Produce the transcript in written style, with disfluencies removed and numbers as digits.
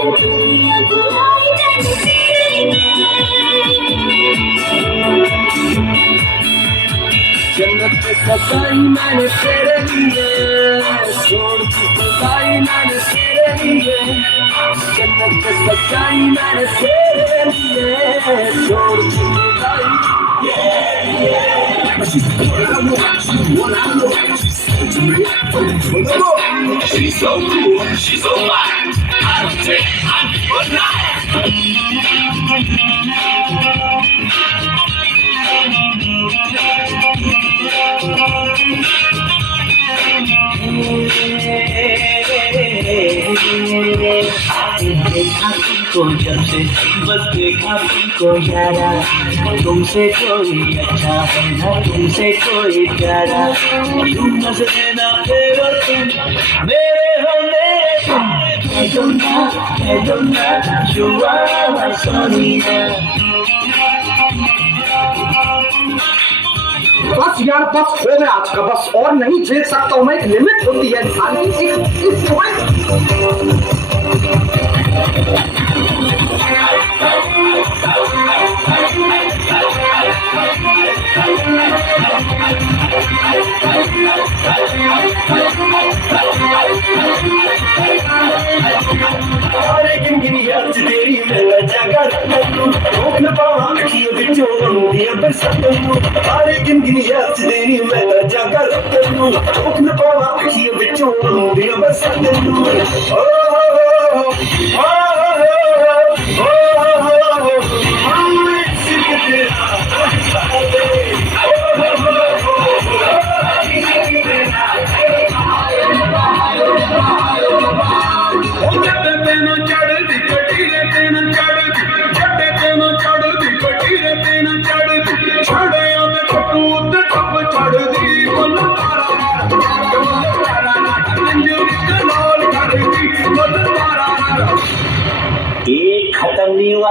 जन्नत पे सताई मैंने तेरे लिए, छोड़ दी खुदाई मैंने तेरे लिए। जन्नत पे सताई मैंने तेरे लिए, छोड़ दी खुदाई। She's the one I know. She's so cool, she's so fine. I don't take, I'm but not. देखा तुमको जब से बस देखा तुमको यारा, तुमसे कोई अच्छा है ना तुमसे कोई प्यारा। तुम नजरे ना फेरो तुम मेरे हो मेरे तुम। I don't know, you are my Sonia। बस यार बस हो गया आज का, बस और नहीं झेल सकता हूँ मैं। एक लिमिट होती है इंसान की, एक पॉइंट। गिनगिनी याद तेरी मैं जाकर रोक न पावा अखियों विचों दिया बरसातों। अरे गिनगिनी याद तेरी मैं जाकर रोक न पावा अखियों विचों दिया बरसातों। खत्म नहीं हुआ